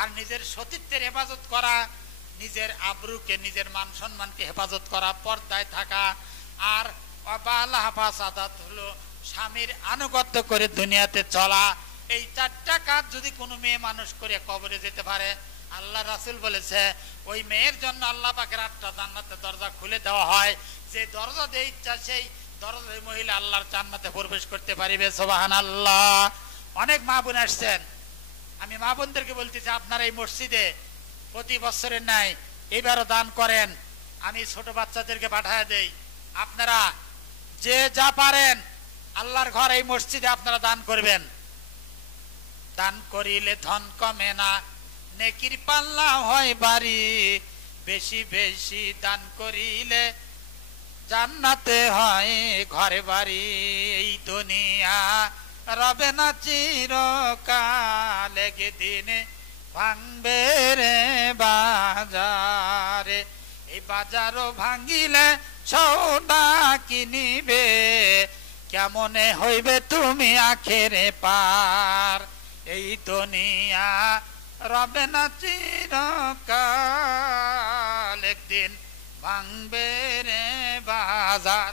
আর নিজের সতীত্বের হেফাজত করা, নিজের আবরুকে, নিজের মান সম্মানকে হেফাজত করা, পর্দায় থাকা। আর ওয়াবালা ফাসাদাত হলো স্বামীর আনুগত্য করে দুনিয়াতে চলা। এই চারটা কাজ যদি কোনো মেয়ে মানুষ করে কবরে যেতে পারে, আল্লাহ রাসূল বলেছে ওই মেয়ের জন্য আল্লাহ পাকের 8টা জান্নাতের দরজা খুলে দেওয়া হয়। যে দরজা দিয়ে ইচ্ছা সেই দরজায় মহিলা আল্লাহর জান্নাতে প্রবেশ করতে পারিবে। সুবহানাল্লাহ। অনেক মা বোন আসছেন, আমি মা বোনদেরকে বলতেছি আপনারা এই মসজিদে প্রতি বছরের ন্যায় এবারও দান করেন। আমি ছোট বাচ্চাদেরকে পাঠায় দেই, আপনারা যে যা পারেন আল্লাহর ঘর এই মসজিদে আপনারা দান করবেন। দান করিলে ধন কমে না, নেকির পাল্লা হয় বাড়ি। বেশি বেশি দান করিলে জান্নাতে হয় ঘরে বাড়ি। এই দুনিয়া রবে না চিরকাল, একদিনে ভাঙবে রে বাজারে। এই বাজারও ভাঙিলে সৌদা কিনিবে, কেমনে হইবে তুমি আখেরে পার। এই দুনিয়া রবে না চিরকাল, একদিন ভাঙবে রে বাজার।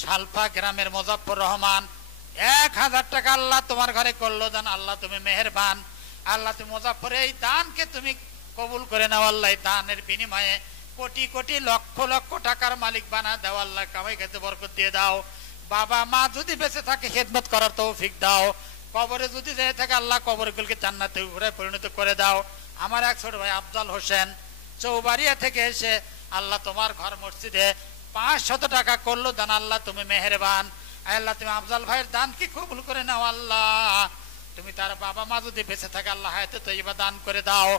শালপা গ্রামের মুজাফফর রহমান 1000 টাকা আল্লাহ তোমার ঘরে করলো দান। আল্লাহ তুমি মেহেরবান, আল্লাহ তুমি মুজাফফর এই দানকে তুমি কবুল করে নাও। আল্লাহ দানের বিনিময়ে কোটি কোটি লক্ষ লক্ষ টাকার মালিক বানা দাও। আল্লাহ কামাই খেতে বরকত দিয়ে দাও। বাবা মা যদি বেঁচে থাকে খেদমত করার তৌফিক দাও। কবরে যদি যেয়ে থাকে আল্লাহ কবরগুলোকে জান্নাতে ঘুরে পরিণত করে দাও। আমার এক ছোট ভাই আফজাল হোসেন চৌবাড়িয়া থেকে এসে আল্লাহ তোমার ঘর মসজিদে 500 টাকা করলো দান। আল্লাহ তুমি মেহেরবান, আল্লাহ তুমি আফজাল ভাইয়ের দান কি কবুল করে নাও। আল্লাহ তুমি তার বাবা মা যদি বেঁচে থাকে আল্লাহ হায়াতে তৈবা দান করে দাও।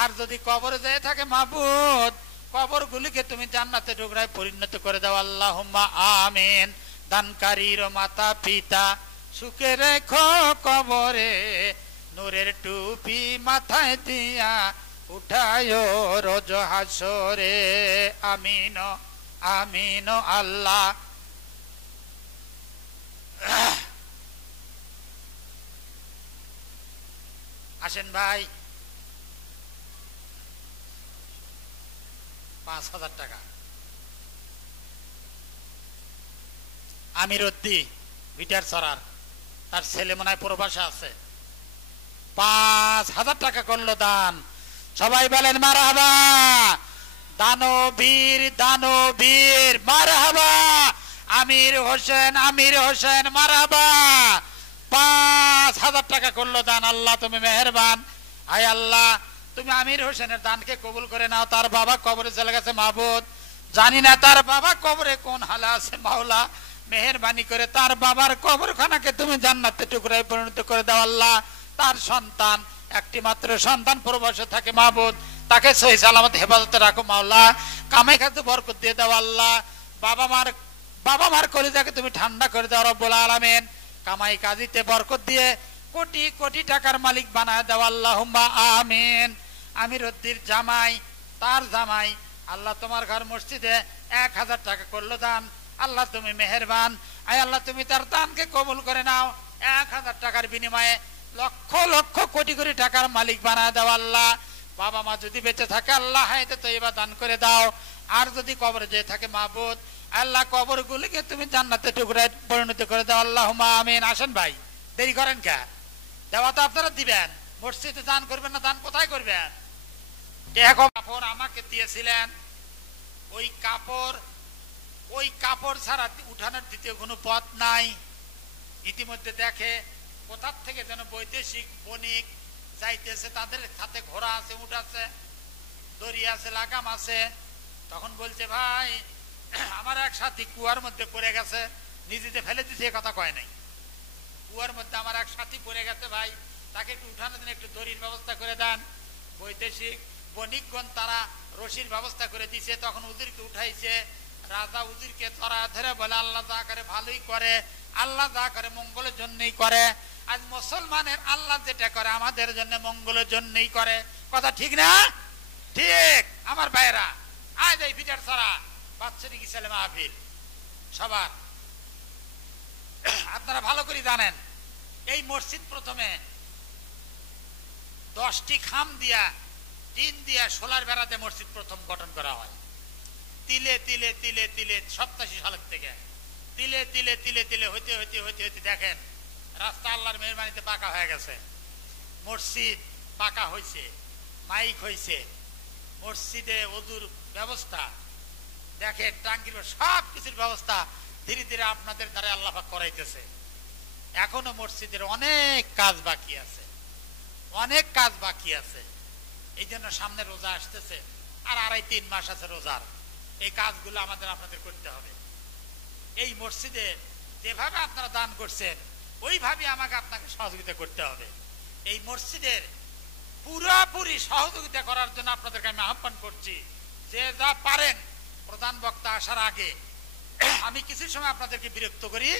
আর যদি কবরে যেয়ে থাকে মাবুদ কবরগুলিকে তুমি জান্নাতে টুকরায় পরিণত করে দাও। আল্লাহুম্মা আমিন। দানকারীর মাতা পিতা সুখে রেখো কবরে, নূরের টুপি মাথায় দিয়া উঠায়ো রোজ হাসরে। আমিন আমিন আল্লাহ। আসেন ভাই, 5000 টাকা আমির উদ্দি ভিটার সরার, তার ছেলে মনে হয় প্রবাসে আছে। 5000 টাকা করলো দান। সবাই বলেন মারহাবা। দানবীর দানবীর মারহাবা। আমির হোসেন মারহাবা। 5000 টাকা করলো দান। আল্লাহ তুমি মেহেরবান, আয় আল্লাহ তুমি আমির হোসেনের দানকে কবুল করে নাও। তার বাবা কবরে চলে গেছে মাবুদ, জানি না তার বাবা কবরে কোন হালে আছে। মাওলা মেহেরবানি করে তার বাবার কবরখানাকে তুমি জান্নাতে টুকরায় পরিণত করে দাও। আল্লাহ তার সন্তান, একটি মাত্র সন্তান প্রবাসে থাকে মাবুদ, তাকে সহি সালামত হেফাজতে রাখো। মাওলা কামাই খাতে বরকত দিয়ে দাও। আল্লাহ বাবা মার কলিজাকে তুমি ঠান্ডা করে দাও রব্বুল আলামিন। কামাই কাজিতে বরকত দিয়ে কোটি কোটি টাকার মালিক বানায় দাও। আল্লাহুম্মা আমিন। আমির উদ্দির জামাই, তার জামাই আল্লাহ তোমার ঘর মসজিদে 1000 টাকা করলো দান। আল্লাহ তুমি মেহেরবান, আয় আল্লাহ তুমি তার দানকে কবুল করে নাও। 1000 টাকার বিনিময়ে লক্ষ লক্ষ কোটি কোটি টাকার মালিক বানায় দাও। আল্লাহ বাবা মা যদি বেঁচে থাকে আল্লাহ হায়াতে তৈবা দান করে দাও। আর যদি কবরে যেয়ে থাকে মাবুদ আল্লাহ কবরগুলিকে তুমি জান্নাতে টুকরায় পরিণত করে দাও। আল্লাহুম্মা আমিন। আসেন ভাই, দেরি করেন কে? দেওয়া তো আপনারা দিবেন, মসজিদে দান করবেন না? দান কোথায় করবেন? কাপড় আমাকে দিয়েছিলেন, ওই কাপড় ছাড়া উঠানোর দ্বিতীয় কোনো পথ নাই। ইতিমধ্যে দেখে কোথার থেকে যেন বৈদেশিক বণিক যাইতেছে, তাদের সাথে ঘোড়া আছে, উট আছে, দড়ি আছে, লাগাম আছে। তখন বলছে ভাই আমার এক সাথী কুয়ার মধ্যে পড়ে গেছে, নিজেতে ফেলে দিতে কথা কয় নাই। কুয়ার মধ্যে আমার এক সাথী পড়ে গেছে ভাই, তাকে একটু উঠানোর জন্য একটু দড়ির ব্যবস্থা করে দেন। বৈদেশিক বণিকগণ তারা রশির ব্যবস্থা করে দিছে। তখন উজিরকে উঠাইছে, রাজা উজিরকে ধরা ধরে বলে আল্লাহ যা করে ভালোই করে, আল্লাহ যা করে মঙ্গলের জন্যই করে। আজ মুসলমানের আল্লাহ যেটা করে আমাদের জন্য মঙ্গলের জন্যই করে। কথা ঠিক না? ঠিক। আমার ভাইয়েরা আজ এই পিটার ছাড়া বাৎসরিক ইসলামী মাহফিল সবার আপনারা ভালো করে জানেন। এই মসজিদ প্রথমে 10টি খাম দিয়া টিন দিয়া সোলার বেড়াতে মসজিদ প্রথম গঠন করা হয়। তিলে তিলে তিলে তিলে 87 সালের থেকে তিলে তিলে তিলে তিলে হইতে হইতে হইতে হইতে দেখেন রাস্তা আল্লাহর মেহরবানিতে পাকা হয়ে গেছে। মসজিদ পাকা হয়েছে, মাইক হয়েছে, মসজিদে ওযুর ব্যবস্থা দেখেন, টাঙ্কির সব কিছুর ব্যবস্থা ধীরে ধীরে আপনাদের দ্বারা আল্লাহ পাক করাইতেছে। এখনো মসজিদের অনেক কাজ বাকি আছে, অনেক কাজ বাকি আছে। এই জন্য সামনে রোজা আসতেছে, আর 2.5-3 মাস আছে রোজার। এই কাজগুলো আমাদের আপনাদের করতে হবে। এই মসজিদে যেভাবে আপনারা দান করছেন ওইভাবে আমাকে আপনাকে সহযোগিতা করতে হবে। এই মসজিদের পুরোপুরি সহযোগিতা করার জন্য আপনাদেরকে আমি আহ্বান করছি, যে যা পারেন। প্রধান বক্তা আসার আগে আমি কিছু সময় আপনাদেরকে বিরক্ত করি,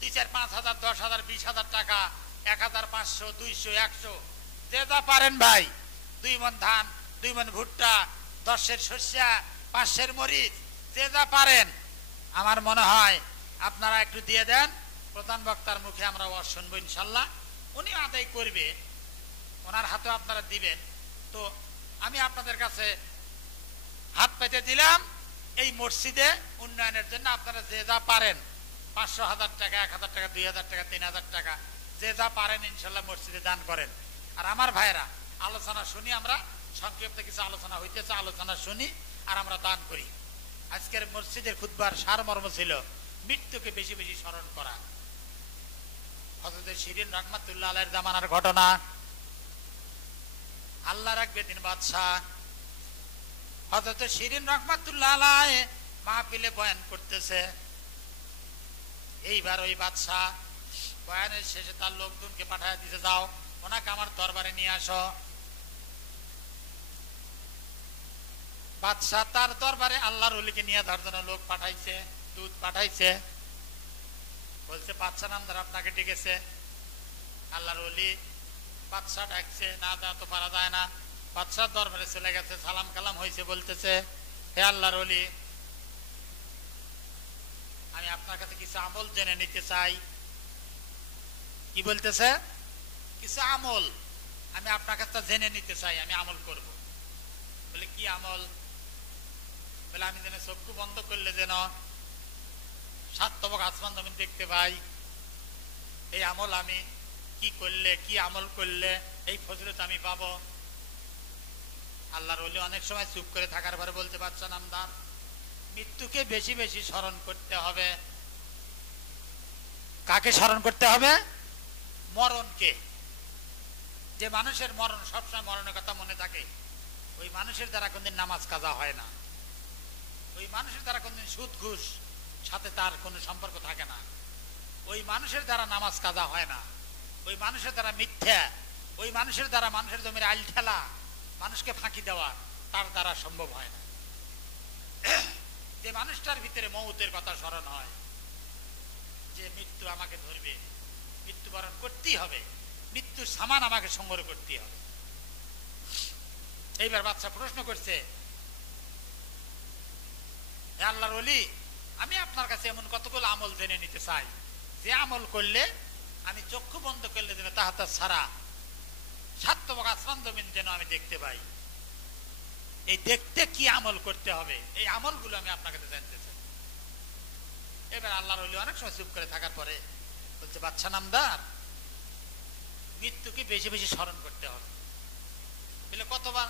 2-4, 5,000, 10,000, 20,000 টাকা, 1,500, 200, 100 যে যা পারেন ভাই, 2 মণ ধান, 2 মণ ভুট্টা, 10 শস্যা, 5 মরিচ, যে যা পারেন আমার মনে হয় আপনারা একটু দিয়ে দেন। প্রধান বক্তার মুখে আমরা ওয়াজ শুনবো ইনশাল্লাহ, উনি আদায় করবে, ওনার হাতে আপনারা দিবেন। তো আমি আপনাদের কাছে হাত পেতে দিলাম এই মসজিদে উন্নয়নের জন্য আপনারা যে যা পারেন, 500,000 টাকা, 1,000 টাকা, 2,000 টাকা, 3,000 টাকা, যে যা পারেন ইনশাল্লাহ মসজিদে দান করেন। আর আমার ভাইরা আলোচনা শুনি, আমরা সংক্ষিপ্ত কিছু আলোচনা হইতেছে, আলোচনা শুনি আর আমরা দান করি। আজকের মসজিদের খুতবার সারমর্ম ছিল মৃত্যুকে বেশি বেশি স্মরণ করা। হযরত শিরিন রাহমাতুল্লাহ আলাইহির জামানার ঘটনা। আল্লাহ রাখবে দিন বাদশাহ হযরত শিরিন রাহমাতুল্লাহ আলাইহি মাহফিলে বয়ান করতেছে। এইবার ওই বাদশাহ বয়ানের শেষে তার লোকজনকে পাঠায় দিতে, যাও ওনাকে আমার দরবারে নিয়ে আসো। বাদশাহ তার দরবারে আল্লাহর ওলিকে নিয়ে যাওয়ার জন্য লোক পাঠাইছে, দূত পাঠাইছে। বলছে বাদশাহ নামদার আপনাকে ডেকেছে। আল্লাহর ওলি বাদশাহ ডাকছে, না যা তো পারা যায় না। বাদশাহ দরবারে চলে গেছে, সালাম কালাম হয়েছে, বলতেছে হে আল্লাহর ওলি, আমি আপনার কাছে কিছু আমল জেনে নিতে চাই। কি বলতেছে? কিছু আমল আমি আপনার কাছে জেনে নিতে চাই, আমি আমল করব। বলে কি আমল? বলে আমি যেন চক্ষু বন্ধ করলে যেন 7 তবক আসমান জমিন দেখতে পাই, এই আমল আমি কি করলে, কি আমল করলে এই ফজিলত আমি পাবো। আল্লাহর ওলি অনেক সময় চুপ করে থাকার পরে বলতে পারছে নামদার, মৃত্যুকে বেশি বেশি স্মরণ করতে হবে। কাকে স্মরণ করতে হবে? মরণকে। যে মানুষের মরণ সবসময় মরণের কথা মনে থাকে, ওই মানুষের দ্বারা কোনদিন নামাজ কাজা হয় না, ওই মানুষের দ্বারা কোনদিন সুদ ঘুষ সাথে তার কোনো সম্পর্ক থাকে না, ওই মানুষের দ্বারা নামাজ কাজা হয় না, ওই মানুষের দ্বারা মিথ্যা, ওই মানুষের দ্বারা মানুষের জমির আইল ঠেলা, মানুষকে ফাঁকি দেওয়া তার দ্বারা সম্ভব হয় না। যে মানুষটার ভিতরে মৌতের কথা স্মরণ হয়, যে মৃত্যু আমাকে ধরবে, মৃত্যুবরণ করতেই হবে, মৃত্যুর সামান আমাকে সংগ্রহ করতেই হবে। এইবার বাদশা প্রশ্ন করছে, হে আল্লাহর ওলি, আমি আপনার কাছে এমন কতগুলো আমল জেনে নিতে চাই, যে আমল করলে আমি চক্ষু বন্ধ করলে যেন তাহাতা ছাড়া 7 তবক আসমান জমিন যেন আমি দেখতে পাই। এই দেখতে কি আমল করতে হবে, এই আমলগুলো আমি আপনার কাছে জানতে চাই। এবার আল্লাহর ওলি অনেক সময় চুপ করে থাকার পরে বলছে, বাদশা নামদার, মৃত্যুকে বেশি বেশি স্মরণ করতে হবে। বলে কতবার?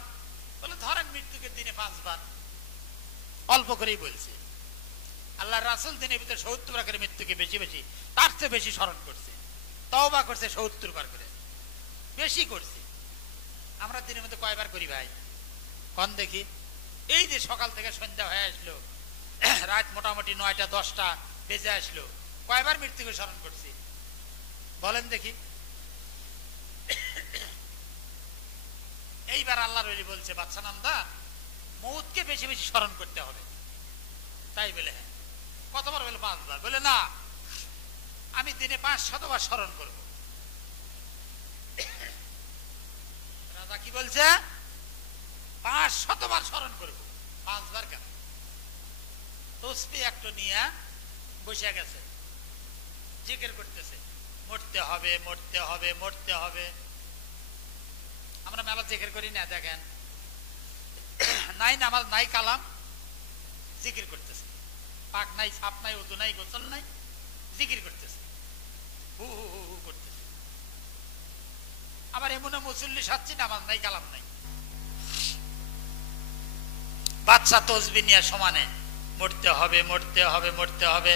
বলে ধরেন মৃত্যুকে দিনে 5 বার। অল্প করেই বলছে। আল্লাহ রাসূল দিনের ভিতরে 70 বার করে মৃত্যুকে বেশি বেশি, তার চেয়ে বেশি স্মরণ করছে, তওবা করছে 70 বার করে, বেশি করছে। আমরা দিনের মধ্যে কয়বার করি ভাই? কোন দেখি? এই যে সকাল থেকে সন্ধ্যা হয়ে আসলো, রাত মোটামুটি 9টা 10টা বেজে আসলো, কয়বার মৃত্যুকে স্মরণ করছি বলেন দেখি? এইবার আল্লাহর ওলি বলছে, বাদশা নামদা, মউতকে বেশি বেশি স্মরণ করতে হবে। তাই বলে হ্যাঁ। কতবার? বলে 5 বার। বলে না, আমি দিনে 500 বার স্মরণ করব। রাজা কি বলছে? 500 বার স্মরণ করব। 5 বার কেন? তসবিহ একটা নিয়ে বসে গেছে, জিকির করতেছে, মরতে হবে, মরতে হবে, মরতে হবে। আমরা মেলা জিকির করি না, দেখেন নাই নামাজ নাই কালাম, জিকির করতেছে, পাক নাই সাপ নাই ওযু নাই গোসল নাই, জিকির করতেছে, হু হু হু হু করতেছে। আবার এমন মুসল্লি সাচ্ছি নামাজ নাই কালাম নাই, বাদশা তসবিহ নিয়ে সমানে মরতে হবে মরতে হবে মরতে হবে।